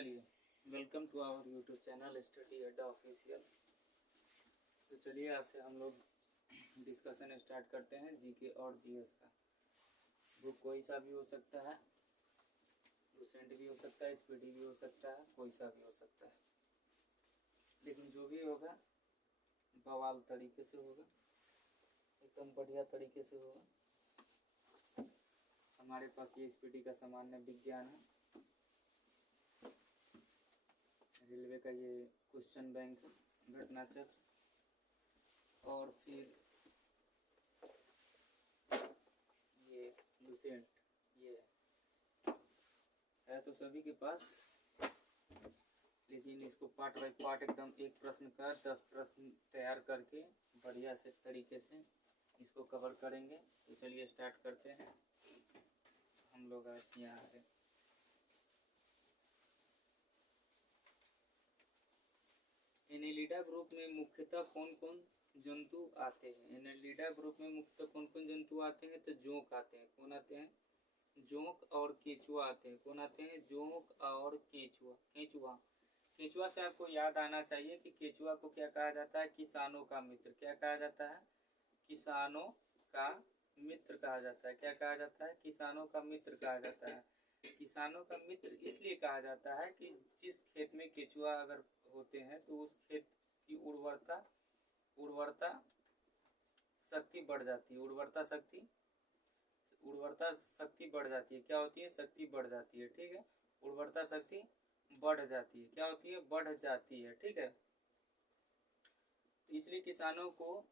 चलिए, welcome to our YouTube channel study Adda official. तो चलिए आज से हम लोग डिस्कशन स्टार्ट करते हैं जीके और जीएस का। बुक कोई सा भी हो सकता है, लुसेंट भी हो सकता है, स्पीडी भी हो सकता है, कोई सा भी हो सकता है, लेकिन जो भी होगा बवाल तरीके से होगा, एकदम बढ़िया तरीके से होगा। हमारे पास ये स्पीडी का सामान्य विज्ञान है, रेलवे का ये क्वेश्चन बैंक, घटना चक्र, और फिर ये लुसेंट ये है तो सभी के पास, लेकिन इसको पार्ट बाई पार्ट एकदम एक प्रश्न का 10 प्रश्न तैयार करके बढ़िया से तरीके से इसको कवर करेंगे। तो चलिए स्टार्ट करते हैं। हम लोग आज यहाँ आ रहे एनेलिडा ग्रुप में मुख्यतः कौन कौन जंतु आते हैं। एनेलिडा ग्रुप में मुख्यतः कौन कौन जंतु आते हैं, तो जोंक आते हैं। कौन आते हैं? जोंक और केचुआ आते हैं। कौन आते हैं? जोंक और केचुआ। केचुआ केचुआ से आपको याद आना चाहिए कि केचुआ को क्या कहा जाता है? किसानों का मित्र। क्या कहा जाता है? किसानों का मित्र कहा जाता है। क्या कहा जाता है? किसानों का मित्र कहा जाता है। किसानों का मित्र इसलिए कहा जाता है कि जिस खेत में केचुआ अगर होते हैं तो उस खेत की उर्वरता शक्ति बढ़ जाती है। उर्वरता शक्ति बढ़ जाती है। क्या होती है? शक्ति बढ़ जाती है। ठीक है, उर्वरता शक्ति बढ़ जाती है। क्या होती है? बढ़ जाती है। ठीक है, तो इसलिए किसानों को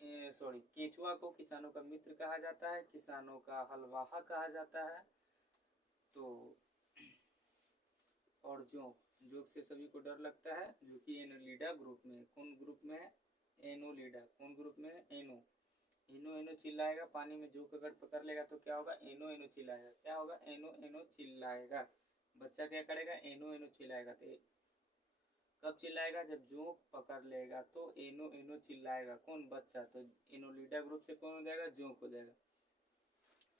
केचुआ को किसानों का मित्र कहा जाता है, किसानों का हलवाहा कहा जाता है। तो और जोंक से सभी को डर लगता है, जो कि एनोलिडा ग्रुप में। कौन ग्रुप में है? एनोलिडा। कौन ग्रुप में है? एनो। एनो एनो चिल्लाएगा, पानी में जोंक अगर पकड़ लेगा तो क्या होगा? एनो एनो चिल्लाएगा। क्या होगा? एनो एनो चिल्लाएगा। बच्चा क्या करेगा? एनो एनो चिल्लाएगा। तो कब चिल्लाएगा? जब जोंक पकड़ लेगा तो एनो एनो चिल्लाएगा। कौन? बच्चा। तो एनोलिडा ग्रुप से कौन हो जाएगा? जोंक हो जाएगा।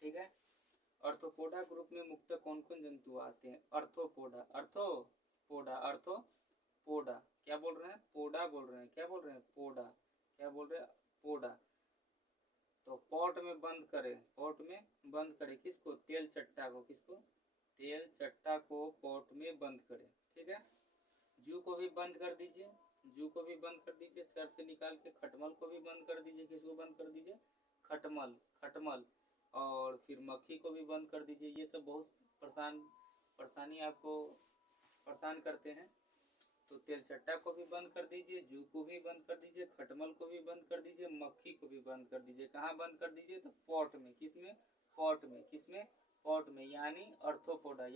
ठीक है, अर्थोपोडा ग्रुप में मुख्यतः कौन कौन जंतु आते हैं? अर्थोपोडा। क्या बोल रहे हैं? पोडा बोल रहे हैं। क्या बोल रहे हैं? पोडा। क्या बोल रहे हैं? पोडा। तो पॉट में बंद करें किसको? तेल चट्टा को। किसको? तेल चट्टा को पॉट में बंद करें। ठीक है, जू को भी बंद कर दीजिए। सर से निकाल के खटमल को भी बंद कर दीजिए। किसको बंद कर दीजिए? खटमल। और फिर मक्खी को भी बंद कर दीजिए। ये सब बहुत परेशानी आपको परेशान करते हैं। तो तेल चट्टा को भी बंद कर दीजिए, जू को भी बंद कर दीजिए, खटमल को भी बंद कर दीजिए, मक्खी को भी बंद कर दीजिए। कहाँ बंद कर दीजिए? तो पॉट में। किसमें? पॉट में। किसमें? पॉट में, यानी अर्थोपोडा।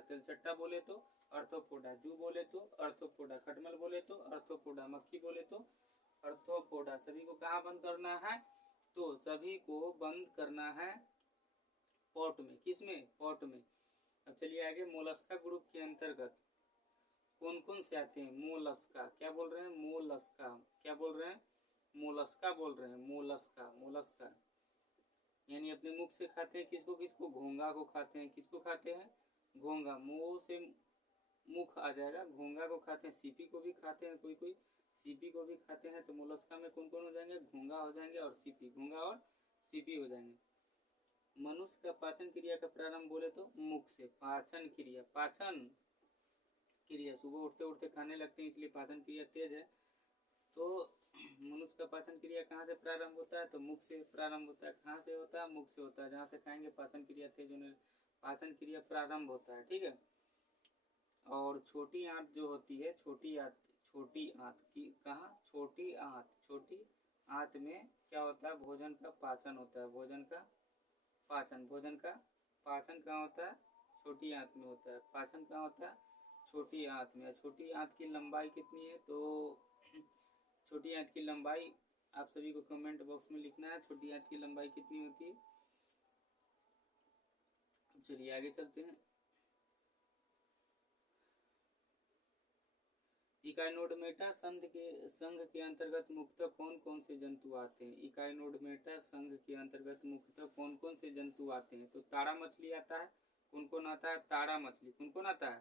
तेल चट्टा बोले तो अर्थोपोडा, जू बोले तो अर्थोपोडा, खटमल बोले तो अर्थोपोडा, मक्खी बोले तो अर्थोपोडा। सभी को कहाँ बंद करना है? तो सभी को बंद करना है पॉट में। किसमें? पॉट में। अब चलिए आगे, मोलस्का ग्रुप के अंतर्गत कौन कौन से आते हैं? मोलस्का। क्या बोल रहे हैं? मोलस्का। क्या बोल रहे हैं? मोलस्का बोल रहे हैं। मोलस्का यानी अपने मुख से खाते हैं। किसको? घोंगा को खाते हैं। किसको खाते हैं? घोंगा। मुंह से मुख आ जाएगा, घोंगा को खाते हैं। सीपी को भी खाते हैं, कोई सीपी को भी खाते हैं। तो मोलस्का में कौन कौन हो जाएंगे? घोंगा हो जाएंगे और सीपी। घोंगा और सीपी हो जाएंगे। मनुष्य का पाचन क्रिया का प्रारंभ बोले तो मुख से। पाचन क्रिया सुबह उठते उठते खाने लगते हैं, इसलिए पाचन क्रिया तेज है। तो मनुष्य का पाचन क्रिया कहाँ से प्रारंभ होता है? तो मुख से प्रारंभ होता है। कहाँ से होता है? मुख से होता है। जहाँ से खाएंगे पाचन क्रिया तेज होने, पाचन क्रिया प्रारंभ होता है। ठीक है, और छोटी आंत जो होती है, छोटी आंत की कहाँ? छोटी आंत में क्या होता है? भोजन का पाचन होता है। भोजन का पाचन कहाँ होता है? छोटी आंत में होता है। पाचन कहाँ होता है? छोटी आंत में। छोटी आंत की लंबाई कितनी है? तो छोटी आंत की लंबाई आप सभी को कमेंट बॉक्स में लिखना है। छोटी आंत की लंबाई कितनी होती है? चलिए आगे चलते हैं। इकाइनोडर्मेटा संघ के अंतर्गत मुख्यतः कौन कौन से जंतु आते हैं? इकाइनोडर्मेटा संघ के अंतर्गत मुख्यतः कौन कौन से जंतु आते हैं? तो तारा मछली आता है, कौन कौन आता है? तारा मछली। कौन कौन आता है?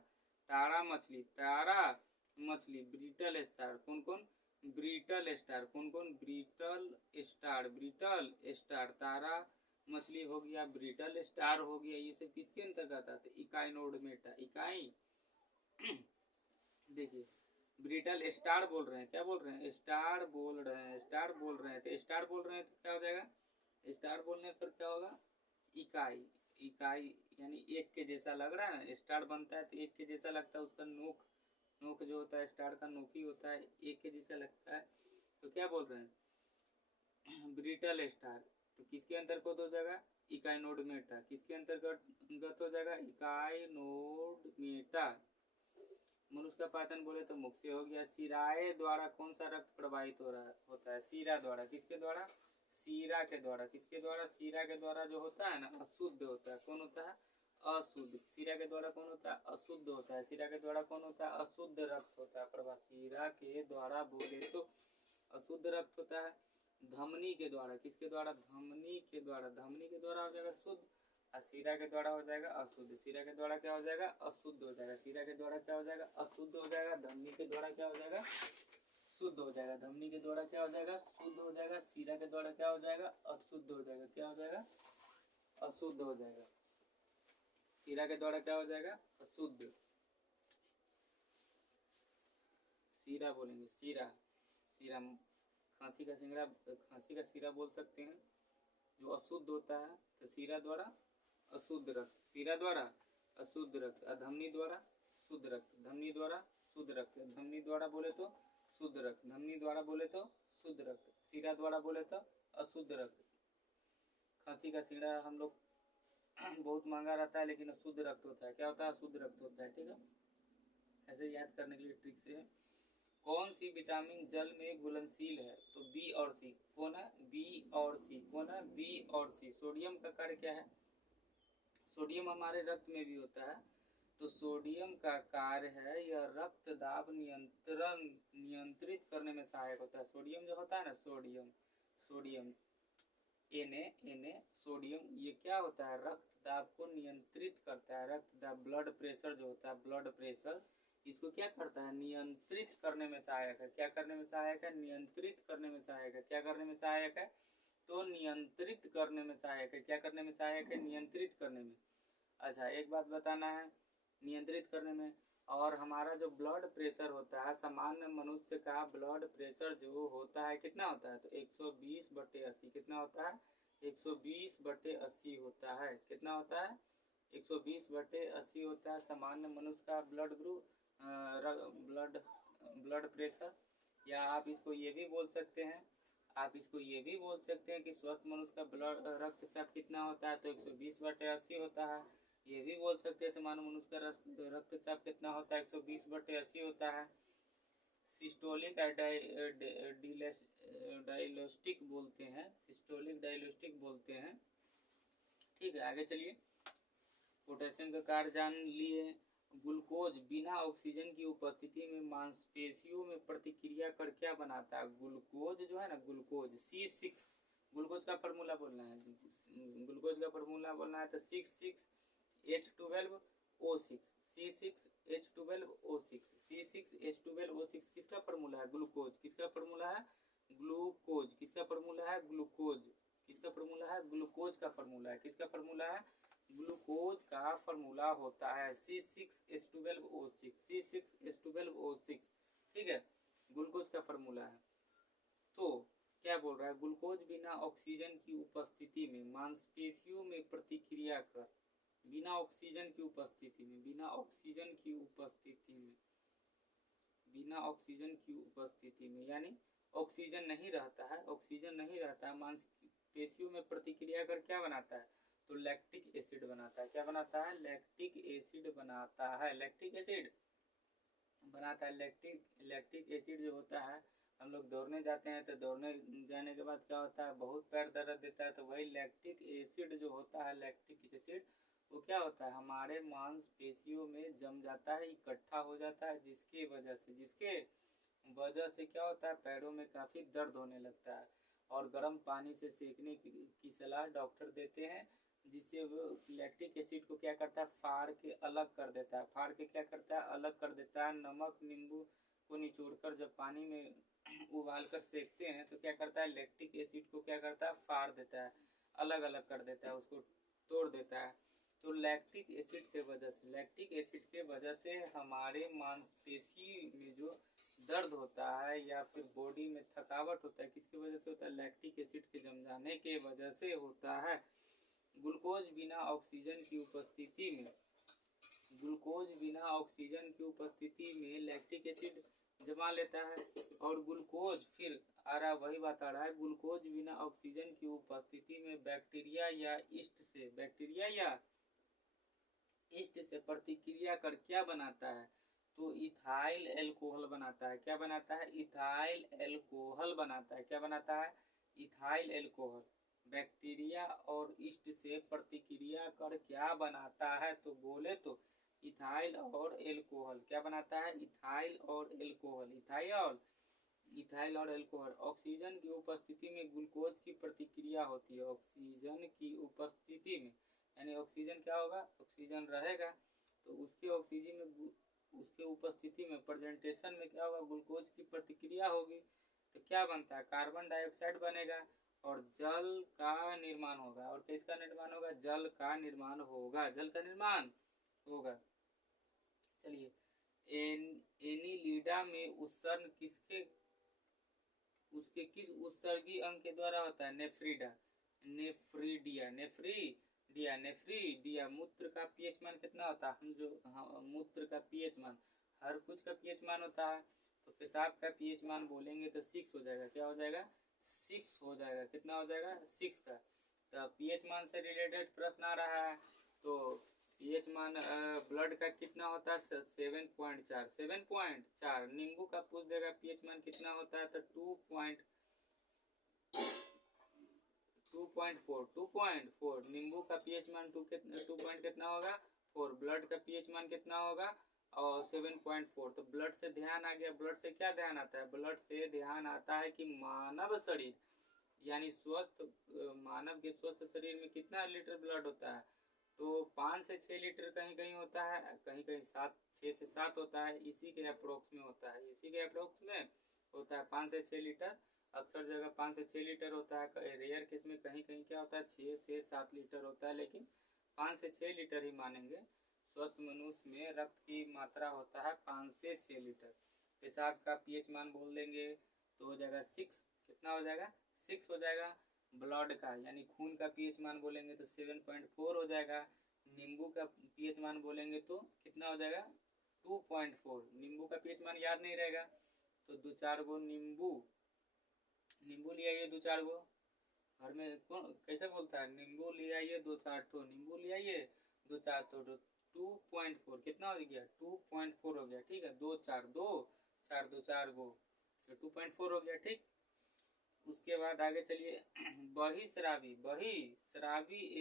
तारा मछली। तारा मछली। Brittle star. कौन कौन? Brittle star. कौन कौन? Brittle star. Brittle star. तारा मछली हो गया, ब्रिटल स्टार हो गया, ये सब किसके अंतर्गत आते? इकाइनोडर्मेटा। इकाई देखिए ब्रिटल स्टार बोल रहे हैं, क्या बोल रहे हैं? स्टार बोल रहे हैं, स्टार बोल रहे हैं, तो स्टार बोल रहे हैं तो क्या हो जाएगा? स्टार बोलने पर क्या होगा? इकाई। इकाई यानी एक के जैसा लग रहा है ना, स्टार बनता है तो एक के जैसा लगता है, उसका नोक, नोक जो होता है स्टार का नोक ही होता है, एक के जैसा लगता है, तो क्या बोल रहे हैं? Brittle star. तो किसके अंतर्गत हो जाएगा? इकाइनोडर्मेटा। किसके अंतर्गत हो जाएगा? इकाइनोडर्मेटा। मनुष्य का पाचन बोले तो मुख से हो गया। शिराए द्वारा कौन सा रक्त प्रवाहित हो रहा होता है? शिरा द्वारा। किसके द्वारा? शिरा के द्वारा। किसके द्वारा? शिरा के द्वारा जो होता है ना, अशुद्ध होता है। कौन होता है? अशुद्ध। शिरा के द्वारा कौन होता है? अशुद्ध होता है। शिरा के द्वारा कौन होता है? अशुद्ध रक्त होता है प्रवाह। शिरा के द्वारा बोले तो अशुद्ध रक्त होता है। धमनी के द्वारा। किसके द्वारा? धमनी के द्वारा। धमनी के द्वारा हो जाएगा शुद्ध, और शिरा के द्वारा हो जाएगा अशुद्ध। शिरा के द्वारा क्या हो जाएगा? अशुद्ध हो जाएगा। शिरा के द्वारा क्या हो जाएगा? अशुद्ध हो जाएगा। धमनी के द्वारा क्या हो जाएगा? शुद्ध हो जाएगा। धमनी के द्वारा क्या हो जाएगा? शुद्ध हो जाएगा। शिरा के द्वारा क्या हो जाएगा? अशुद्ध हो जाएगा। क्या हो जाएगा? अशुद्ध हो जाएगा। शिरा के द्वारा क्या हो जाएगा? अशुद्ध। शिरा बोलेंगे, शिरा। शिरा खांसी का सिंगड़ा, खांसी का शिरा बोल सकते हैं। जो अशुद्ध होता है तो शिरा द्वारा अशुद्ध रक्त, शिरा द्वारा अशुद्ध रक्त, धमनी द्वारा शुद्ध रक्त। धमनी द्वारा शुद्ध रक्त। धमनी द्वारा बोले तो शुद्ध रक्त। धमनी द्वारा बोले तो शुद्ध रक्त। शिरा द्वारा बोले तो अशुद्ध रक्त। खांसी का सिंगड़ा हम लोग बहुत महंगा रहता है, लेकिन अशुद्ध रक्त होता है। क्या होता है? अशुद्ध रक्त होता है। ठीक है, ऐसे याद करने के लिए ट्रिक से। कौन सी विटामिन जल में घुलनशील है? तो बी और सी। कौन है? बी और सी। कौन है? बी और सी। सोडियम का कार्य क्या है? सोडियम हमारे रक्त में भी होता है, तो सोडियम का कार्य है यह रक्त दाब नियंत्रित करने में सहायक होता है। सोडियम जो होता है ना, सोडियम, सोडियम Na सोडियम, ये क्या होता है? रक्त दाब को नियंत्रित करता है। रक्त दाब, ब्लड प्रेशर जो होता है, ब्लड प्रेशर, इसको क्या करता है? नियंत्रित करने में सहायक है। क्या करने में सहायक है? नियंत्रित करने में सहायक है। क्या करने में सहायक है? तो नियंत्रित करने में सहायक है। क्या करने में सहायक है? नियंत्रित करने में। अच्छा, एक बात बताना है, नियंत्रित करने में। और हमारा जो ब्लड प्रेशर होता है, सामान्य मनुष्य का ब्लड प्रेशर जो होता है कितना होता है? तो 120/80। कितना होता है? 120/80 होता है। कितना होता है? 120/80 होता है सामान्य मनुष्य का blood group, blood blood pressure. या आप इसको ये भी बोल सकते हैं, आप इसको ये भी बोल सकते हैं कि स्वस्थ मनुष्य का ब्लड रक्तचाप कितना होता है? तो 120/80 होता है। ये भी बोल सकते हैं सामान्य मनुष्य का रक्तचाप कितना होता है? 120/80 होता है। सिस्टोलिक डायलोस्टिक बोलते हैं, सिस्टोलिक डायलोस्टिक बोलते हैं। ठीक है, आगे चलिए। पोटेशियम का कार्य जान लिए। ग्लूकोज बिना ऑक्सीजन की उपस्थिति में मांसपेशियों में प्रतिक्रिया कर क्या बनाता है? ग्लूकोज जो है ना, ग्लूकोज C6, ग्लूकोज का फार्मूला बोलना है। ग्लूकोज का फार्मूला बोलना है तो 6,6H12O6, C6H12O6, C6H12O6 किसका फार्मूला है? ग्लूकोज। किसका फार्मूला है? ग्लूकोज। किसका फार्मूला है? ग्लूकोज। किसका फार्मूला है? ग्लूकोज का फार्मूला है। किसका फार्मूला है? ग्लूकोज का फार्मूला होता है C6H12O6, C6H12O6। ठीक है, ग्लूकोज का फार्मूला है। तो क्या बोल रहा है? ग्लूकोज बिना ऑक्सीजन की उपस्थिति में मांसपेशियों में प्रतिक्रिया कर, बिना ऑक्सीजन की उपस्थिति में, बिना ऑक्सीजन की उपस्थिति में, बिना ऑक्सीजन की उपस्थिति में, यानी ऑक्सीजन नहीं रहता है, ऑक्सीजन नहीं रहता है, मांसपेशियों में प्रतिक्रिया कर क्या बनाता है? तो लैक्टिक एसिड बनाता है। क्या बनाता है? लैक्टिक एसिड बनाता है। लैक्टिक एसिड बनाता है। लैक्टिक एसिड जो होता है, हम लोग दौड़ने जाते हैं तो दौड़ने जाने के बाद क्या होता है? बहुत पैर दर्द देता है, तो वही लैक्टिक एसिड जो होता है, लैक्टिक एसिड, वो क्या होता है? हमारे मांसपेशियों में जम जाता है, इकट्ठा हो जाता है, जिसके वजह से क्या होता है? पैरों में काफ़ी दर्द होने लगता है। और गर्म पानी से सेकने की सलाह डॉक्टर देते हैं, जिससे वो लैक्टिक एसिड को क्या करता है, फाड़ के अलग कर देता है। फाड़ के क्या करता है, अलग कर देता है। नमक नींबू को निचोड़कर जब पानी में उबाल कर सेकते हैं तो क्या करता है, लैक्टिक एसिड को क्या करता है, फाड़ देता है, अलग अलग कर देता है, उसको तोड़ देता है। तो लैक्टिक एसिड के वजह से हमारे मांसपेशी में जो दर्द होता है या फिर बॉडी में थकावट होता है, किसकी वजह से होता है, लैक्टिक एसिड के जम जाने के वजह से होता है। ग्लूकोज बिना ऑक्सीजन की उपस्थिति में लैक्टिक एसिड जमा लेता है। और ग्लूकोज फिर आ रहा, वही बात आ रहा है, ग्लूकोज बिना ऑक्सीजन की उपस्थिति में बैक्टीरिया या ईस्ट से प्रतिक्रिया कर क्या बनाता है, तो इथाइल एल्कोहल बनाता है। क्या बनाता है, इथाइल एल्कोहल बनाता है। क्या बनाता है, इथाइल एल्कोहल। बैक्टीरिया और ईस्ट से प्रतिक्रिया कर क्या बनाता है, तो बोले तो इथाइल और एल्कोहल। क्या बनाता है, इथाइल और एल्कोहल। इथाइल और एल्कोहल। ऑक्सीजन की उपस्थिति में ग्लूकोज की प्रतिक्रिया होती है। ऑक्सीजन की उपस्थिति में, यानी ऑक्सीजन क्या होगा, ऑक्सीजन रहेगा तो उसके उपस्थिति में, प्रेजेंटेशन में क्या होगा, ग्लूकोज की प्रतिक्रिया होगी तो क्या बनता है, कार्बन डाइऑक्साइड बनेगा और जल का निर्माण होगा। और किसका निर्माण होगा, जल का निर्माण होगा, जल का निर्माण होगा। चलिए, एनीलिडा में उत्सर्ग उसके किस उत्सर्गी अंग के द्वारा होता है, नेफ्रीडिया। मूत्र का पीएच मान कितना होता है, मूत्र का पीएच मान, हर कुछ का पीएच मान होता है, तो पेशाब का पीएच मान बोलेंगे तो 6 हो जाएगा। क्या हो जाएगा, 6 हो जाएगा। कितना हो जाएगा, 6 का। तो पीएच मान से रिलेटेड प्रश्न आ रहा है, तो पीएच मान ब्लड का कितना होता है, 7.4। नींबू का पूछ देगा पीएच मान कितना होता है, तो 2.4। नींबू का पीएच मान 2 कितना होगा, 4। ब्लड का पीएच मान कितना होगा, और 7.4। तो ब्लड से ध्यान आ गया, ब्लड से क्या ध्यान आता है, ब्लड से ध्यान आता है कि मानव शरीर यानी मानव के स्वस्थ शरीर में कितना लीटर ब्लड होता है, तो 5 से 6 लीटर कहीं कहीं होता है, कहीं कहीं 6 से 7 होता है। इसी के अप्रोक्स में होता है, 5 से 6 लीटर। अक्सर जगह 5 से 6 लीटर होता है, रेयर केस में कहीं कहीं क्या होता है, 6 से 7 लीटर होता है, लेकिन 5 से 6 लीटर ही मानेंगे। स्वस्थ मनुष्य में रक्त की मात्रा होता है 5 से 6 लीटर। पेशाब का पीएच मान बोल देंगे तो हो जाएगा 6। कितना हो जाएगा, 6 हो जाएगा। ब्लड का यानी खून का पीएच मान बोलेंगे तो 7.4 हो जाएगा। नींबू का पीएच मान बोलेंगे तो कितना हो जाएगा, 2.4। नींबू का पीएच मान याद नहीं रहेगा तो 2-4 गो नींबू ले आइए, 2-4 गो। घर में कौन कैसे बोलता है, नींबू ले आइए 2-4 ठो, नींबू ले आइए 2-4 ठो। 2.4 कितना हो गया, 2.4 हो गया। ठीक है, 2-4 2-4 गो तो 2.4 हो गया। ठीक, उसके बाद आगे चलिए। बहिःस्रावी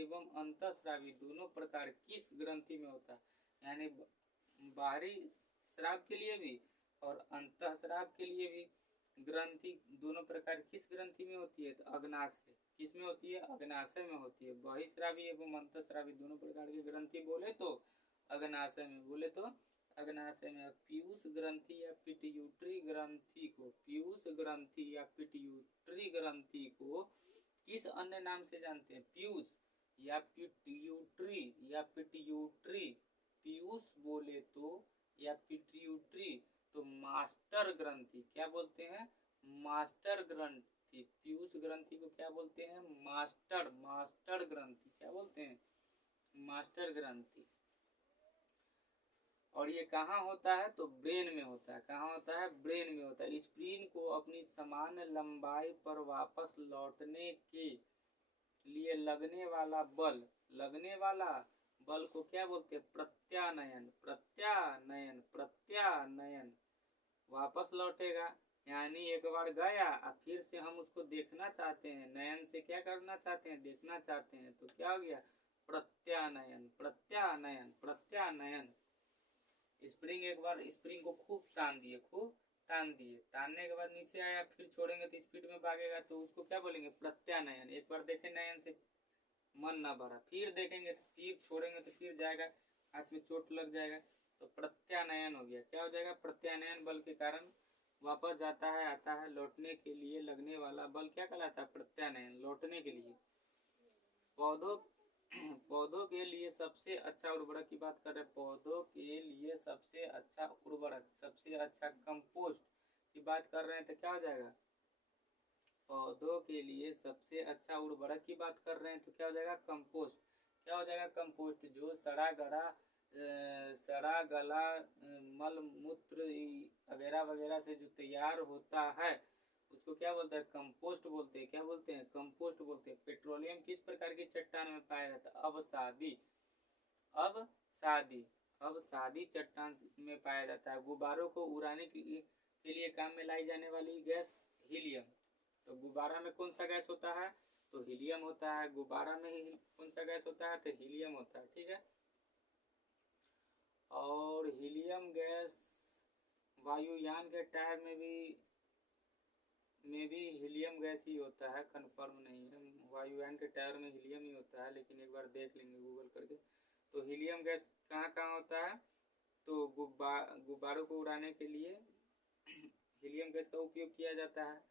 एवं अंतःस्रावी दोनों प्रकार किस ग्रंथि में होता है, यानी बाहरी स्राव के लिए भी और अंतःस्राव के लिए भी ग्रंथि दोनों प्रकार किस ग्रंथि में होती है, तो अग्नाशय। किस में होती है, अग्नाशय में होती है। बहिःस्रावी एवं अंतःस्रावी दोनों प्रकार की ग्रंथि बोले तो अग्नाशय में, अग्नाशय में। पीयूष ग्रंथि या पिट्यूटरी ग्रंथि को किस अन्य नाम से जानते हैं, पीयूष या पिट्यूटरी। पीयूष बोले तो या पिट्यूटरी तो मास्टर ग्रंथि। क्या बोलते हैं, मास्टर ग्रंथि। पीयूष ग्रंथि को क्या बोलते हैं, मास्टर ग्रंथि। क्या बोलते हैं, मास्टर ग्रंथि। और ये कहाँ होता है, तो ब्रेन में होता है। कहाँ होता है, ब्रेन में होता है। स्प्रीन को अपनी समान लंबाई पर वापस लौटने के लिए लगने वाला बल को क्या बोलते हैं, प्रत्यानयन। वापस लौटेगा, यानी एक बार गया और फिर से हम उसको देखना चाहते हैं, नयन से क्या करना चाहते हैं, देखना चाहते हैं, तो क्या हो गया, प्रत्यानयन। स्प्रिंग को खूब तान दिए, तानने के बाद नीचे आया, फिर छोड़ेंगे तो स्पीड में भागेगा, तो उसको क्या बोलेंगे, प्रत्यानयन। एक बार देखे नयन से मन ना भरा, फिर देखेंगे तो फिर छोड़ेंगे तो फिर जाएगा, हाथ में चोट लग जाएगा। तो प्रत्यानयन हो गया, क्या हो जाएगा? प्रत्यानयन बल के कारण वापस जाता है, आता है, लौटने के लिए लगने वाला बल क्या कहलाता है? प्रत्यानयन, लौटने के लिए। पौधों पौधों के लिए सबसे अच्छा उर्वरक की बात कर रहे हैं। पौधों के लिए सबसे अच्छा उर्वरक, सबसे अच्छा कंपोस्ट की बात कर रहे हैं, तो क्या हो जाएगा? पौधों के लिए सबसे अच्छा उर्वरक की बात कर रहे हैं तो क्या हो जाएगा? कंपोस्ट। क्या हो जाएगा? कंपोस्ट, जो सड़ा गला मल मूत्र वगैरह वगैरह से जो तैयार होता है उसको क्या बोलते हैं? कंपोस्ट बोलते हैं। क्या बोलते हैं? कंपोस्ट बोलते हैं। पेट्रोलियम किस प्रकार की चट्टान में पाया जाता है? अवसादी चट्टान में पाया जाता है। गुब्बारों को उड़ाने के लिए काम में लाई जाने वाली गैस हीलियम। तो गुब्बारा में कौन सा गैस होता है? तो हीलियम होता है। गुब्बारा में कौन सा गैस होता है? तो हीलियम होता है। ठीक है। और हीलियम गैस वायुयान के टायर में भी हीलियम गैस ही होता है, कंफर्म नहीं है। वायुयान के टायर में हीलियम ही होता है, लेकिन एक बार देख लेंगे गूगल करके। तो हीलियम गैस कहाँ कहाँ होता है? तो गुब्बारों को उड़ाने के लिए हीलियम गैस का उपयोग किया जाता है।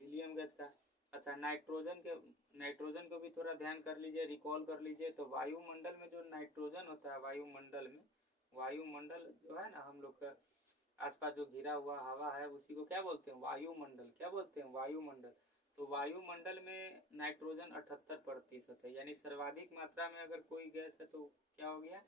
हीलियम गैस का। अच्छा, नाइट्रोजन को भी थोड़ा ध्यान कर लीजिए, रिकॉल कर लीजिए। तो वायुमंडल में जो नाइट्रोजन होता है, वायुमंडल जो है ना, हम लोग का आसपास जो घिरा हुआ हवा है उसी को क्या बोलते हैं? वायुमंडल। क्या बोलते हैं? वायुमंडल। तो वायुमंडल में नाइट्रोजन 78% है, यानी सर्वाधिक मात्रा में अगर कोई गैस है तो क्या हो गया?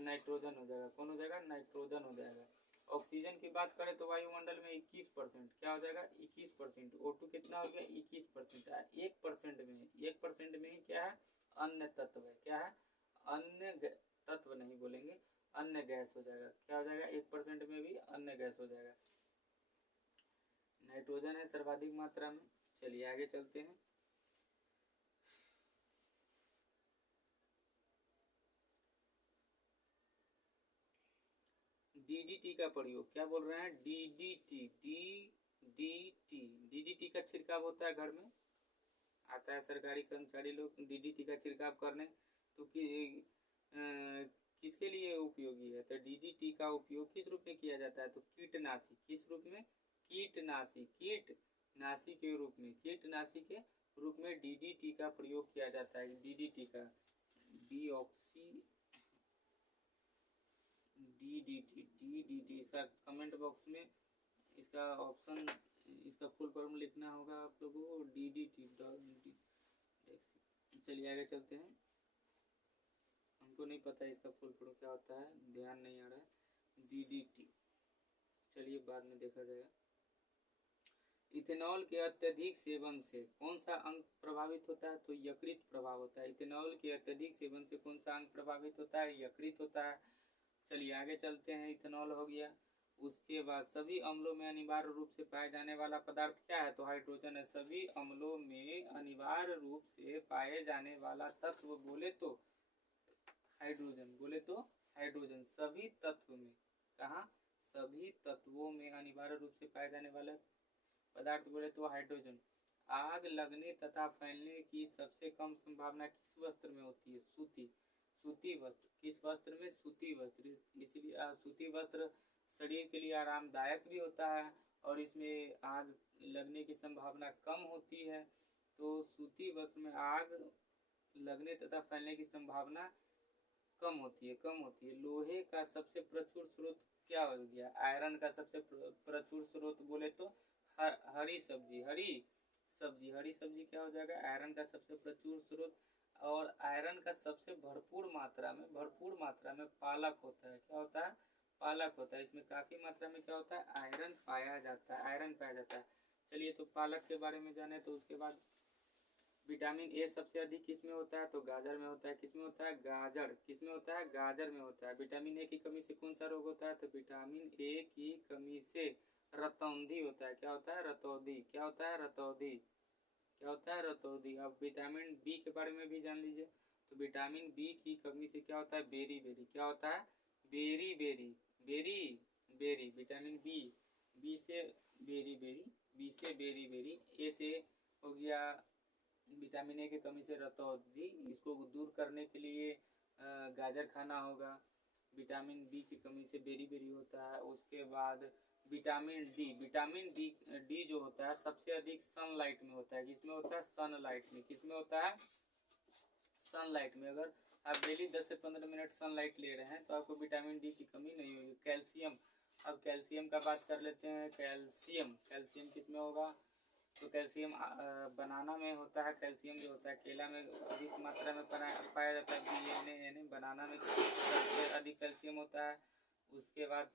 नाइट्रोजन हो जाएगा। कौन हो जाएगा? नाइट्रोजन हो जाएगा। ऑक्सीजन की बात करें तो वायुमंडल में 21%। क्या हो जाएगा? 21%। O2 कितना हो गया? 21%। 1% में ही क्या है? अन्य तत्व है। क्या है? अन्य तत्व नहीं बोलेंगे, अन्य गैस हो जाएगा। क्या हो जाएगा? 1% में भी अन्य गैस हो जाएगा। नाइट्रोजन है सर्वाधिक मात्रा में। चलिए आगे चलते हैं। डीडीटी का प्रयोग, क्या बोल रहे हैं? डीडीटी का छिड़काव होता है घर में, आता है सरकारी कर्मचारी लोग डीडीटी का छिड़काव करने। तो किसके लिए उपयोगी है? तो डीडीटी का उपयोग किस रूप में किया जाता है? तो कीटनाशी। किस रूप में? कीटनाशी के रूप में डीडीटी का प्रयोग किया जाता है। डीडीटी का डीडीटी इसका कमेंट बॉक्स में इसका ऑप्शन, इसका फुल फॉर्म लिखना होगा आप लोगों को। डीडीटी। चलिए आगे चलते हैं। हमको नहीं पता इसका फुल फॉर्म क्या होता है, ध्यान नहीं आ रहा है। डीडीटी, चलिए बाद में देखा जाएगा। इथेनॉल के अत्यधिक सेवन से कौन सा अंग प्रभावित होता है? तो यकृत प्रभाव होता है। इथेनॉल के अत्यधिक सेवन से कौन सा अंग प्रभावित होता है? यकृत होता है। चलिए आगे चलते हैं। इथेनॉल हो गया। उसके बाद सभी अम्लों में अनिवार्य रूप से पाए जाने वाला पदार्थ क्या है? तो हाइड्रोजन है। सभी अम्लों में अनिवार्य रूप से पाए जाने वाला तत्व बोले तो हाइड्रोजन। सभी तत्व में, कहाँ? सभी तत्वों में अनिवार्य रूप से पाए जाने वाला पदार्थ बोले तो हाइड्रोजन। आग लगने तथा फैलने की सबसे कम संभावना किस वस्त्र में होती है? सूती वस्त्र। किस वस्त्र में? सूती वस्त्र। इसलिए सूती वस्त्र शरीर के लिए आरामदायक भी होता है और इसमें आग लगने की संभावना कम होती है। तो सूती वस्त्र में आग लगने तथा फैलने की संभावना कम होती है। लोहे का सबसे प्रचुर स्रोत क्या हो गया? आयरन का सबसे प्रचुर स्रोत बोले तो हरी सब्जी क्या हो जाएगा? आयरन का सबसे प्रचुर स्रोत। और आयरन का सबसे भरपूर मात्रा में पालक होता है। क्या होता है? पालक होता है। इसमें काफी मात्रा में क्या होता है? आयरन पाया जाता है। चलिए, तो पालक के बारे में जाने। तो उसके बाद विटामिन ए सबसे अधिक किसमें होता है? तो गाजर में होता है। किसमें होता है? गाजर। किसमें होता है? गाजर में होता है। विटामिन ए की कमी से कौन सा रोग होता है? तो विटामिन ए की कमी से रतौंधी होता है। क्या होता है? रतौंधी। क्या होता है? रतौंधी। अब विटामिन बी के बारे में भी जान लीजिए। तो विटामिन बी की कमी से क्या होता है? बेरी। क्या होता है? बेरी। विटामिन बी से बेरी। ए से हो गया विटामिन ए की कमी से रतौंधी, इसको दूर करने के लिए गाजर खाना होगा। विटामिन बी की कमी से बेरी होता है। उसके बाद विटामिन डी जो होता है सबसे अधिक सनलाइट में होता है। किसमें होता है? सनलाइट में। किसमें होता है? सनलाइट में। अगर आप डेली 10 से 15 मिनट सनलाइट ले रहे हैं तो आपको विटामिन डी की कमी नहीं होगी। कैल्शियम, अब कैल्शियम का बात कर लेते हैं। कैल्शियम किसमें होगा? तो कैल्शियम बनाना में होता है। कैल्शियम जो होता है केला में अधिक मात्रा में पाया जाता है। बनाना में सबसे अधिक कैल्शियम होता है। उसके बाद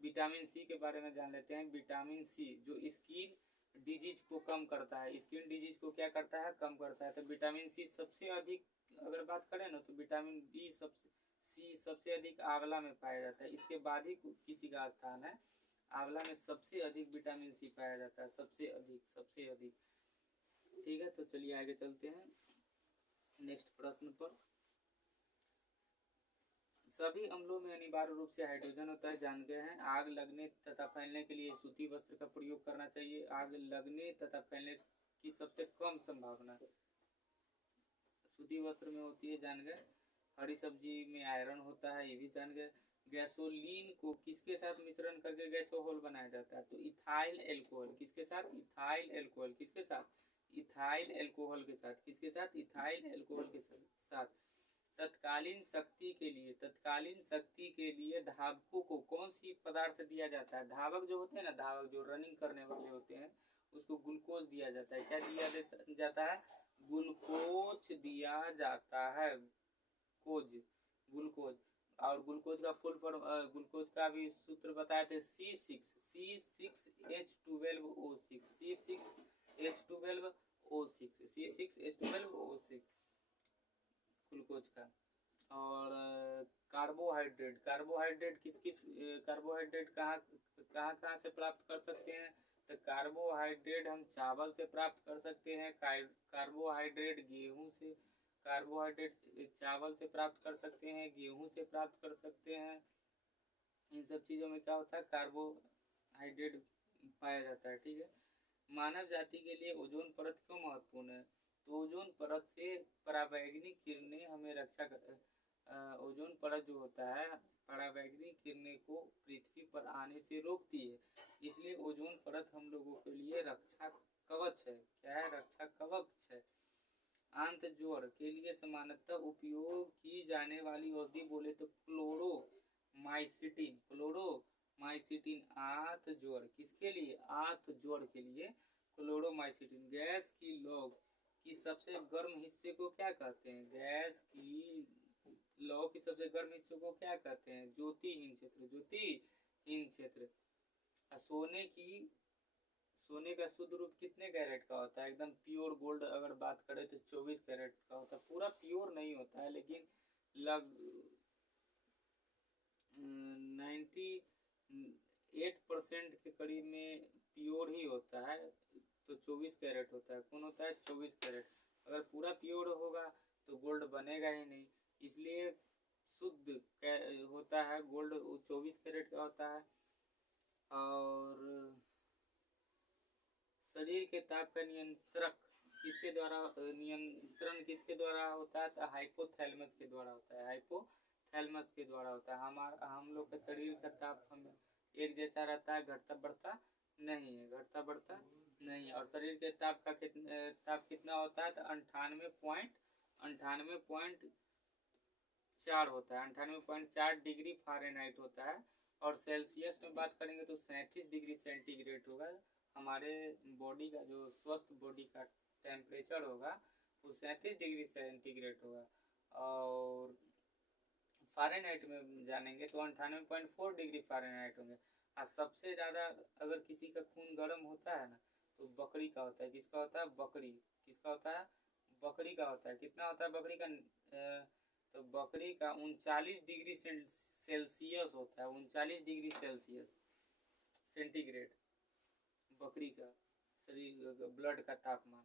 विटामिन सी के बारे में जान लेते हैं। विटामिन सी जो स्किन डिजीज को कम करता है। स्किन डिजीज को क्या करता है? कम करता है। तो विटामिन सी सबसे अधिक अगर बात करें ना तो विटामिन बी सबसे अधिक आंवला में पाया जाता है। इसके बाद ही किसी का स्थान है। आंवला में सबसे अधिक विटामिन सी पाया जाता है। सबसे अधिक। ठीक है, तो चलिए आगे चलते हैं नेक्स्ट प्रश्न पर। सभी अम्लों में अनिवार्य रूप से हाइड्रोजन होता है, जान गए हैं। आग लगने तथा फैलने के लिए सूती वस्त्र का प्रयोग करना चाहिए। आग लगने तथा फैलने की सबसे कम संभावना सूती वस्त्र में होती है, जान गए। हरी सब्जी में आयरन होता है, ये भी जान गए। गैसोलीन को किसके साथ मिश्रण करके गैसोहोल बनाया जाता है? तो इथाइल एल्कोहल। किसके साथ? Ethyl alcohol. किसके साथ? इथाइल एल्कोहल के साथ। किसके साथ? इथाइल एल्कोहल के साथ। तत्कालीन शक्ति के लिए धावकों को कौन सी पदार्थ दिया जाता है? धावक जो होते हैं ना, धावक जो रनिंग करने वाले होते हैं, उसको ग्लूकोज दिया जाता है। क्या दिया जाता है? ग्लूकोज दिया जाता है। ग्लूकोज। और ग्लूकोज का फुल फॉर्म, ग्लूकोज का भी सूत्र बताए थे, C6H12O6 ग्लूकोज का। और कार्बोहाइड्रेट कहाँ से प्राप्त कर सकते हैं? तो कार्बोहाइड्रेट हम चावल से प्राप्त कर सकते हैं। कार्बोहाइड्रेट चावल से प्राप्त कर सकते हैं, गेहूं से प्राप्त कर सकते हैं। इन सब चीज़ों में क्या होता है? कार्बोहाइड्रेट पाया जाता है। ठीक है। मानव जाति के लिए ओजोन परत क्यों महत्वपूर्ण है? तो ओजोन परत से पराबैंगनी किरणें हमें रक्षा कर ओजोन परत जो होता है पराबैंगनी किरणें को पृथ्वी पर आने से रोकती है। इसलिए ओजोन परत हम लोगों के लिए रक्षा कवच है। क्या है? रक्षा कवच है। आंत जोड़ के लिए सामान्यतः उपयोग की जाने वाली औषधि बोले तो क्लोरोमाइसिटिन। आंत जोड़ किसके लिए? आंत जोड़ के लिए क्लोरोमाइसिटिन। गैस की लौ की सबसे गर्म हिस्से को क्या कहते हैं? गैस की लौ की सबसे गर्म हिस्से को क्या कहते हैं? ज्योतिहीन क्षेत्र। सोने का शुद्ध रूप कितने कैरेट का होता है? एकदम प्योर गोल्ड अगर बात करें तो 24 कैरेट का होता है। पूरा प्योर नहीं होता है, लेकिन 98% के करीब में प्योर ही होता है, तो 24 कैरेट होता है। कौन होता है? 24 कैरेट। अगर पूरा प्योर होगा तो गोल्ड बनेगा ही नहीं, इसलिए शुद्ध होता है गोल्ड 24 कैरेट का होता है। और शरीर के ताप का नियंत्रण किसके द्वारा होता है? तो हाइपोथैलेमस के द्वारा होता है। हाइपोथैलेमस के द्वारा होता है। हम लोग का शरीर का ताप एक जैसा रहता है, घटता बढ़ता नहीं है। और शरीर के ताप कितना होता है? तो 98.4 होता है। 98.4 डिग्री फ़ारेनहाइट होता है। और सेल्सियस में बात करेंगे तो 37 डिग्री सेंटीग्रेड होगा। हमारे बॉडी का जो स्वस्थ बॉडी का टेम्परेचर होगा वो 37 डिग्री सेंटीग्रेड होगा। और फ़ारेनहाइट में जानेंगे तो 98.4 डिग्री फ़ारेनहाइट होंगे। और सबसे ज़्यादा अगर किसी का खून गर्म होता है ना तो बकरी का होता है। किसका होता है? किसका होता है? बकरी का होता है। कितना होता है बकरी का? तो बकरी का 39 डिग्री सेल्सियस होता है। 39 डिग्री सेंटीग्रेड बकरी का शरीर ब्लड का तापमान।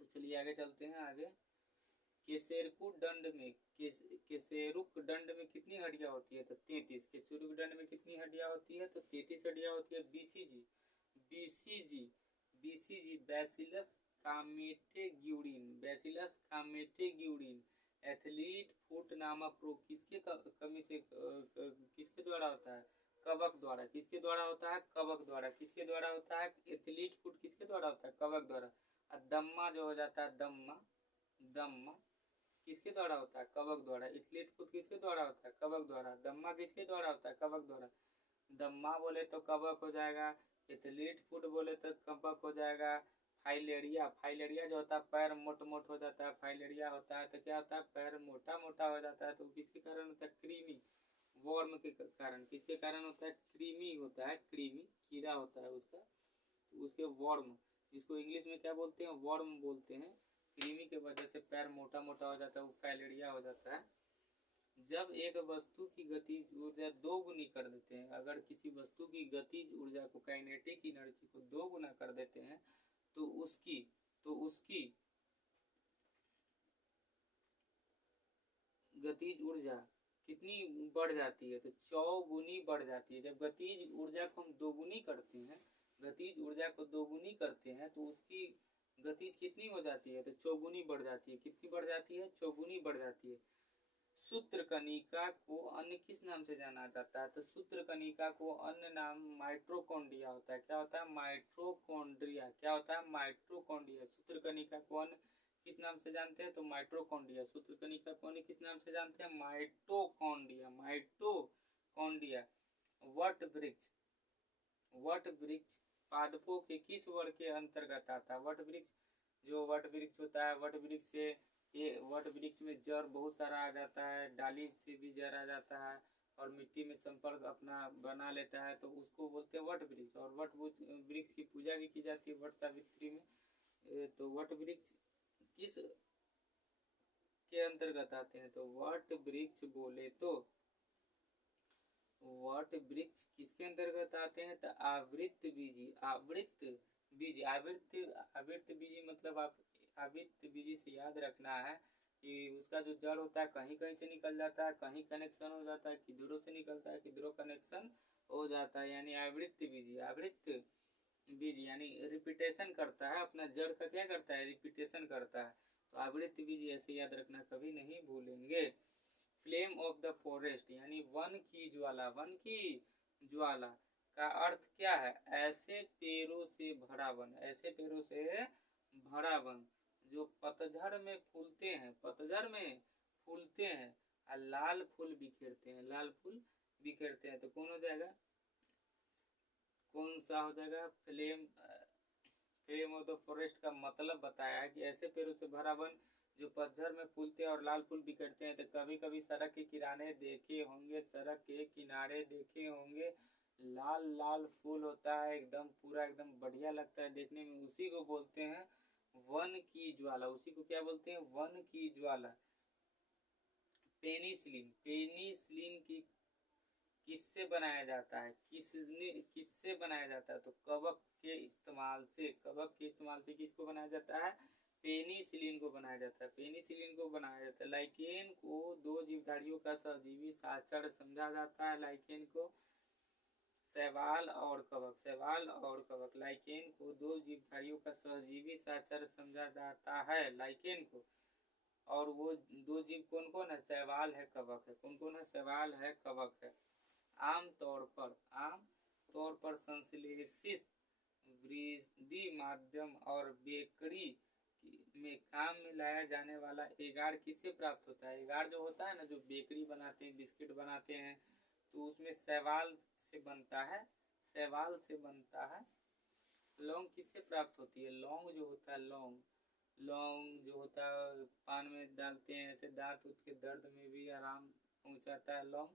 तो चलिए आगे चलते हैं। आगे केसेरुक दंड में कितनी हड्डियां होती है? तो 33। केसेरुक दंड में कितनी हड्डियां होती है? तो 33 हड्डियां होती है। BCG bacillus Calmette Guerin, bacillus Calmette Guerin athlete foot नामक रोग किसके कमी से किसके द्वारा होता है? कवक द्वारा। किसके द्वारा होता है? कवक द्वारा। किसके द्वारा होता है? एथलीट फुट किसके द्वारा होता है? कवक द्वारा। और दम्मा जो हो जाता है दम्मा, दम्मा किसके द्वारा होता है? कवक द्वारा। एथलीट फुट किसके द्वारा होता है? कवक द्वारा। दम्मा किसके द्वारा होता है? कवक द्वारा। दम्मा बोले तो कवक हो जाएगा, एथलीट फुट बोले तो कवक हो जाएगा। फाइलेरिया, फाइलेरिया जो होता है पैर मोट मोट हो जाता है, फाइलेरिया होता है तो क्या होता है? पैर मोटा मोटा हो जाता है। तो किसके कारण होता है? कृमि, वर्म के कारण। किसके कारण होता है? कृमि होता है, कृमि कीड़ा होता है उसका, उसके वर्म, जिसको इंग्लिश में क्या बोलते हैं? वर्म बोलते हैं। कृमि के वजह से पैर मोटा मोटा हो जाता है, वो फाइलेरिया हो जाता है। जब एक वस्तु की गतिज ऊर्जा 2 गुनी कर देते हैं, अगर किसी वस्तु की गतिज ऊर्जा को, काइनेटिक एनर्जी को 2 गुना कर देते हैं तो उसकी गतिज ऊर्जा कितनी बढ़ जाती है? तो 4 बढ़ जाती है। जब गतिज ऊर्जा को हम 2 गुनी करते हैं, गतिज ऊर्जा को 2 गुनी करते हैं तो उसकी गतिज कितनी हो जाती है? तो 4 बढ़ जाती है। कितनी बढ़ जाती है? 4 बढ़ जाती है। सूत्रकनिका को अन्य किस नाम से जाना जाता है? तो सूत्रकनिका को अन्य नाम माइटोकॉन्ड्रिया होता है। क्या होता है? माइटोकॉन्ड्रिया। क्या होता है? माइटोकॉन्ड्रिया। सूत्रकनिका को अन्य किस नाम से जानते हैं? तो माइटोकॉन्ड्रिया। सूत्रकनिका को अन्य किस नाम से जानते हैं? Mitochondria, mitochondria. वट वृक्ष, वट वृक्ष पादपों के किस वर्ग के अंतर्गत आता है? वट वृक्ष, जो वट वृक्ष होता है, वट वृक्ष से ये वट वृक्ष में जड़ बहुत सारा आ जाता है, डाली से भी जड़ आ जाता है और मिट्टी में संपर्क अपना बना लेता है, तो उसको बोलते हैं वट वृक्ष। और वट वृक्ष की पूजा भी की जाती है वट सावित्री में। तो वट वृक्ष किस के अंतर्गत आते हैं? तो वट वृक्ष बोले तो वट वृक्ष किसके अंतर्गत आते हैं? तो आवृत बीजी, आवृत बीजी, आवृत बीजी मतलब आप आवृत बीजी से याद रखना है कि उसका जो जड़ होता है कहीं कहीं से निकल जाता है, कहीं कनेक्शन हो जाता है, किधरों से निकलता है, किधरों कनेक्शन हो जाता है, यानी आवृत बीजी। आवृत बीजी यानी रिपीटेशन करता है, अपना जड़ का क्या करता है? रिपीटेशन करता है। तो आवृत बीजी ऐसे याद रखना, कभी नहीं भूलेंगे। फ्लेम ऑफ द फॉरेस्ट यानी वन की ज्वाला, वन की ज्वाला का अर्थ क्या है? ऐसे पेड़ों से भरा वन, ऐसे पेड़ों से भरा वन जो पतझड़ में फूलते हैं, पतझड़ में फूलते हैं और लाल फूल बिखेरते हैं, लाल फूल बिखेरते हैं। तो कौन हो जाएगा? कौन सा हो जाएगा? Flame, flame of the forest का मतलब बताया है कि ऐसे पेड़ों से भरा वन जो पतझड़ में फूलते हैं और लाल फूल बिखरते हैं। तो कभी कभी सड़क के किनारे देखे होंगे, सड़क के किनारे देखे होंगे, लाल लाल फूल होता है, एकदम पूरा एकदम बढ़िया लगता है देखने में, उसी को बोलते हैं वन की ज्वाला। उसी को क्या बोलते हैं? वन की ज्वाला। पेनिसिलिन, पेनिसिलिन की किससे बनाया जाता है? किससे बनाया जाता है? तो कवक के इस्तेमाल से, कवक के इस्तेमाल से किसको बनाया जाता है? पेनिसिलिन को बनाया जाता है, पेनिसिलिन को बनाया जाता है। लाइकेन को 2 जीवधारियों का सहजीवी साचर समझा जाता है। लाइकेन को शैवाल और कवक, शैवाल और कवक, लाइकेन को 2 जीवधारियों का सहजीवी साचर समझा जाता है, लाइकेन को। और वो 2 जीव कौन कौन है? शैवाल है, कवक है। कौन कौन है? शैवाल है, कवक है। आम तौर पर संश्लेषित वृद्धि माध्यम और बेकरी में काम में लाया जाने वाला एगार किससे प्राप्त होता है? एगार जो होता है ना, जो बेकरी बनाते हैं, बिस्किट बनाते हैं, तो उसमें शैवाल से बनता है, शैवाल से बनता है। लौंग किससे प्राप्त होती है? लौंग जो होता है, लौंग, लौंग जो होता है पान में डालते हैं, ऐसे दांत के दर्द में भी आराम पहुंचाता है लौंग।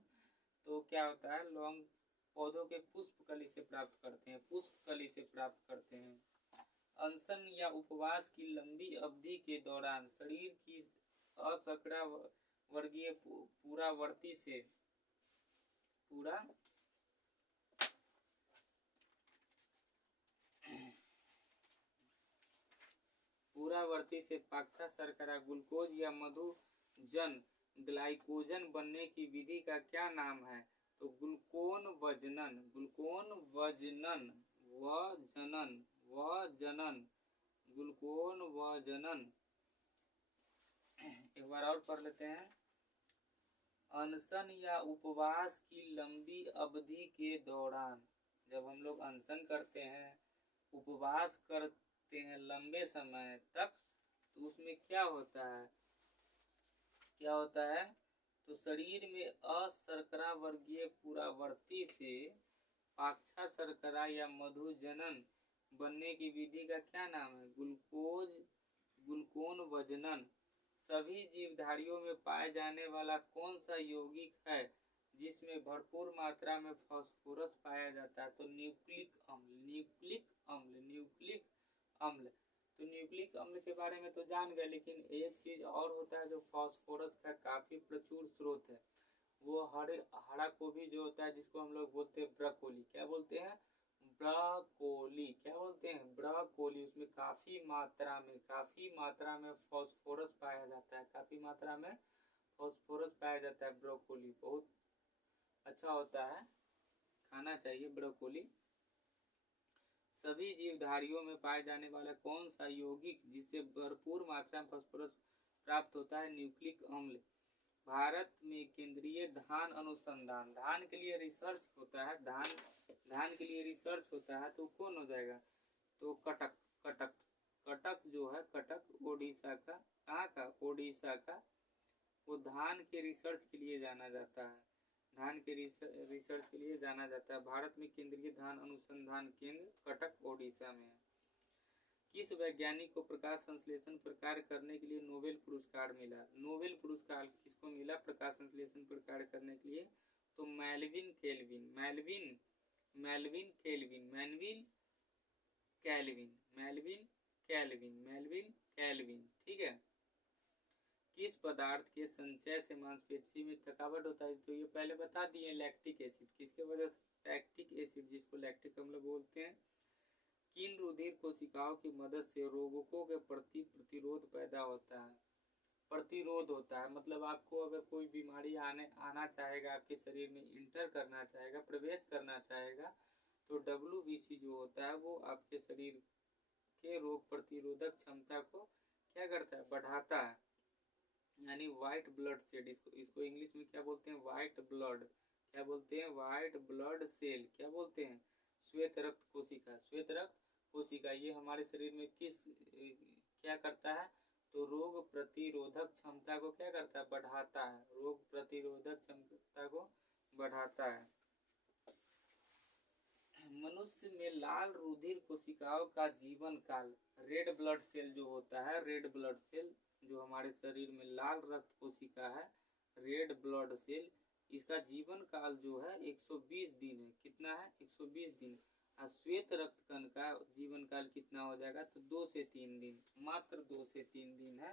तो क्या होता है? लौंग पौधों के पुष्प कली से प्राप्त करते हैं, पुष्प कली से प्राप्त करते हैं। अनशन या उपवास की लंबी अवधि के दौरान शरीर की असकड़ा वर्गीय पूरावर्ती से पूरावर्ती से पाक्षा शर्करा, ग्लूकोज या मधुजन, ग्लाइकोजन बनने की विधि का क्या नाम है? तो ग्लूकोन वजनन, ग्लूकोन वजनन, व जनन, ग्लूकोन व जनन। एक बार और पढ़ लेते हैं। अनशन या उपवास की लंबी अवधि के दौरान, जब हम लोग अनशन करते हैं, उपवास करते हैं लंबे समय तक, तो उसमें क्या होता है, तो शरीर में अशर्करा वर्गीय पुरावर्ती से पाक्षा शर्करा या मधुजनन बनने की विधि का क्या नाम है, ग्लूकोन वजनन। सभी जीवधारियों में पाए जाने वाला कौन सा यौगिक है जिसमें भरपूर मात्रा में फास्फोरस पाया जाता है, तो न्यूक्लिक अम्ल। तो न्यूक्लिक अम्ल के बारे में तो जान गए, लेकिन एक चीज और होता है जो फास्फोरस का काफी प्रचुर स्रोत है, वो हरा गोभी जो होता है, जिसको हम लोग बोलते हैं ब्रोकोली, क्या बोलते हैं, ब्रोकोली, उसमें काफी मात्रा में फास्फोरस पाया जाता है, ब्रोकोली बहुत अच्छा होता है, खाना चाहिए ब्रोकोली। सभी जीवधारियों में पाए जाने वाला कौन सा यौगिक जिससे भरपूर मात्रा में फास्फोरस प्राप्त होता है, न्यूक्लिक अम्ल। भारत में केंद्रीय धान अनुसंधान, धान के लिए रिसर्च होता है, धान के लिए रिसर्च होता है, तो कौन हो जाएगा, तो कटक जो है, कटक ओडिशा का, कहाँ का, ओडिशा का, वो धान के रिसर्च के लिए जाना जाता है, रिसर्च के लिए जाना जाता है। भारत में केंद्रीय धान अनुसंधान केंद्र कटक ओडिशा में है। किस वैज्ञानिक को प्रकाश संश्लेषण पर कार्य करने के लिए नोबेल पुरस्कार मिला, नोबेल पुरस्कार किसको मिला प्रकाश संश्लेषण पर कार्य करने के लिए, तो मेलविन कैल्विन, ठीक है। किस पदार्थ के संचय से मांसपेशी में थकावट होता है, तो ये पहले बता दिए, लैक्टिक एसिड, किसके वजह से, लैक्टिक एसिड, जिसको लैक्टिक अम्ल बोलते हैं। किन रुधिर कोशिकाओं की मदद से रोगों के प्रति प्रतिरोध पैदा होता है, मतलब आपको अगर कोई बीमारी आना चाहेगा, आपके शरीर में इंटर करना चाहेगा, प्रवेश करना चाहेगा, तो WBC जो होता है वो आपके शरीर के रोग प्रतिरोधक क्षमता को क्या करता है, बढ़ाता है। यानी व्हाइट ब्लड सेल, इसको इंग्लिश में क्या बोलते हैं, व्हाइट ब्लड, क्या बोलते हैं, व्हाइट ब्लड सेल, क्या बोलते हैं, श्वेत रक्त कोशिका, ये हमारे शरीर में क्या करता है, तो रोग प्रतिरोधक क्षमता को क्या करता है, बढ़ाता है, रोग प्रतिरोधक क्षमता को बढ़ाता है। मनुष्य में लाल रुधिर कोशिकाओं का जीवन काल, रेड ब्लड सेल जो होता है, रेड ब्लड सेल जो हमारे शरीर में लाल रक्त कोशिका है, रेड ब्लड सेल, इसका जीवन काल जो है 120 दिन है, कितना है, 120 दिन। और श्वेत रक्त कण का जीवन काल कितना हो जाएगा, तो 2 से 3 दिन, मात्र 2 से 3 दिन है,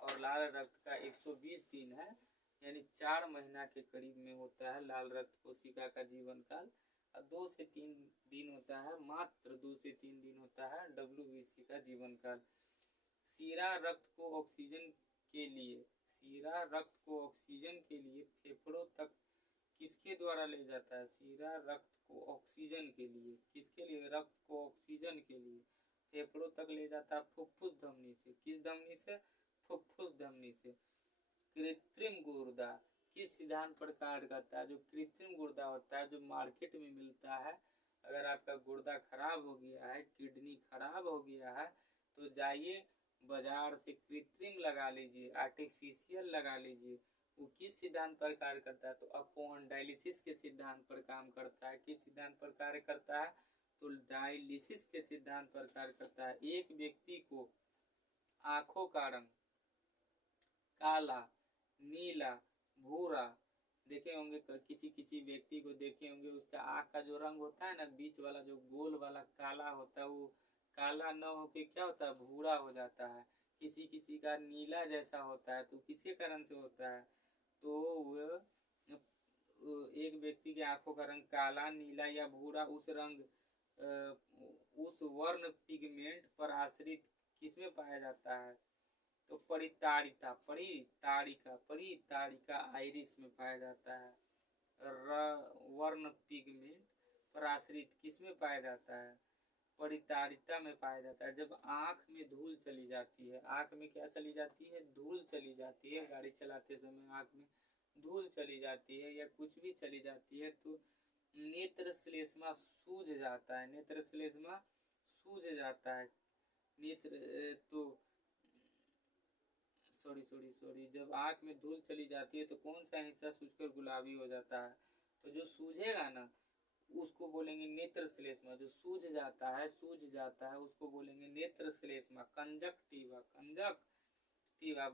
और लाल रक्त का 120 दिन है, यानी 4 महीना के करीब में होता है लाल रक्त कोशिका का जीवन काल, और 2 से 3 दिन होता है, मात्र 2 से 3 दिन होता है WBC का जीवन काल। शीरा रक्त को ऑक्सीजन के लिए फेफड़ों तक किसके द्वारा ले जाता है, शीरा रक्त को ऑक्सीजन के लिए, किसके लिए, रक्त को ऑक्सीजन के लिए फेफड़ों तक ले जाता है, फुफ्फुस धमनी से, किस धमनी से, फुफ्फुस धमनी से। कृत्रिम गुर्दा किस सिद्धांत पर कार्य करता है, जो कृत्रिम गुर्दा होता है, जो मार्केट में मिलता है, अगर आपका गुर्दा खराब हो गया है, किडनी खराब हो गया है, तो जाइए बाजार से कृत्रिम लगा लीजिए, आर्टिफिशियल लगा लीजिए। वो किस सिद्धांत पर कार्य करता है, तो अपॉन डायलिसिस के सिद्धांत पर काम करता है। किस सिद्धांत पर कार्य करता है, तो डायलिसिस के सिद्धांत पर कार्य करता है। एक व्यक्ति को आंखों का रंग काला, नीला, भूरा देखे होंगे, किसी व्यक्ति को देखे होंगे, उसका आँख का जो रंग होता है ना, बीच वाला जो गोल वाला काला होता है, वो काला न होके क्या होता है, भूरा हो जाता है। किसी का नीला जैसा होता है, तो किसके कारण से होता है, तो वह एक व्यक्ति के आंखों का रंग काला, नीला या भूरा उस वर्ण पिगमेंट पर आश्रित किसमें पाया जाता है, तो परिताड़िका आइरिस में पाया जाता है। वर्ण पिगमेंट पर आश्रित किसमें पाया जाता है, परितारिता में पाया जाता है। जब आँख में धूल चली जाती है, आँख में क्या चली जाती है? धूल चली जाती है। गाड़ी चलाते समय आँख में धूल चली जाती है या कुछ भी चली जाती है तो नेत्र श्लेष्मा सूज जाता है। नेत्र श्लेष्मा सूज जाता है। नेत्र तो सॉरी जब आँख में धूल चली जाती है तो कौन सा हिस्सा सूजकर गुलाबी हो जाता है? तो जो सूझेगा ना उसको बोलेंगे नेत्र श्लेष्मा। जो सूझ जाता है उसको बोलेंगे नेत्र श्लेष्मा। कंजक्टिवा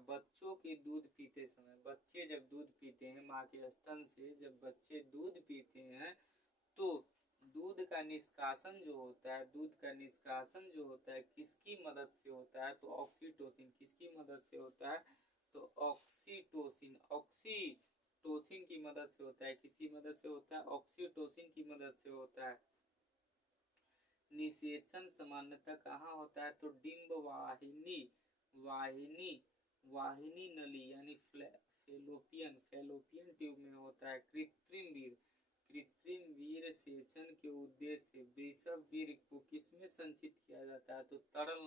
बच्चों के दूध पीते समय, बच्चे जब दूध पीते हैं माँ के स्तन से, जब बच्चे दूध पीते हैं तो दूध का निष्कासन जो होता है किसकी मदद से होता है? तो ऑक्सीटोसिन। किसकी मदद से होता है? तो ऑक्सीटोसिन की मदद से होता है। किसकी मदद से होता है? ऑक्सीटोसिन की मदद से होता है। निषेचन सामान्यतः कहाँ होता है? तो डिम्ब वाहिनी नली यानी फैलोपियन ट्यूब में होता है। कृत्रिम वीर सेचन के उद्देश्य से वृषभ वीर को किसमें संचित किया जाता है? तो तरल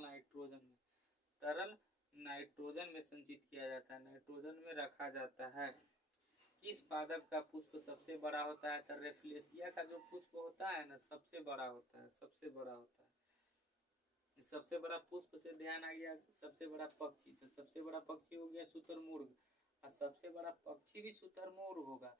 नाइट्रोजन में संचित किया जाता है, नाइट्रोजन में रखा जाता है। किस पादप का पुष्प सबसे बड़ा होता है? तो रेफ्लेशिया का जो पुष्प होता है ना सबसे बड़ा होता है। सबसे बड़ा पुष्प से ध्यान आ गया, सबसे बड़ा पक्षी, तो सबसे बड़ा पक्षी हो गया शुतुरमुर्ग और सबसे बड़ा पक्षी भी शुतुरमुर्ग होगा।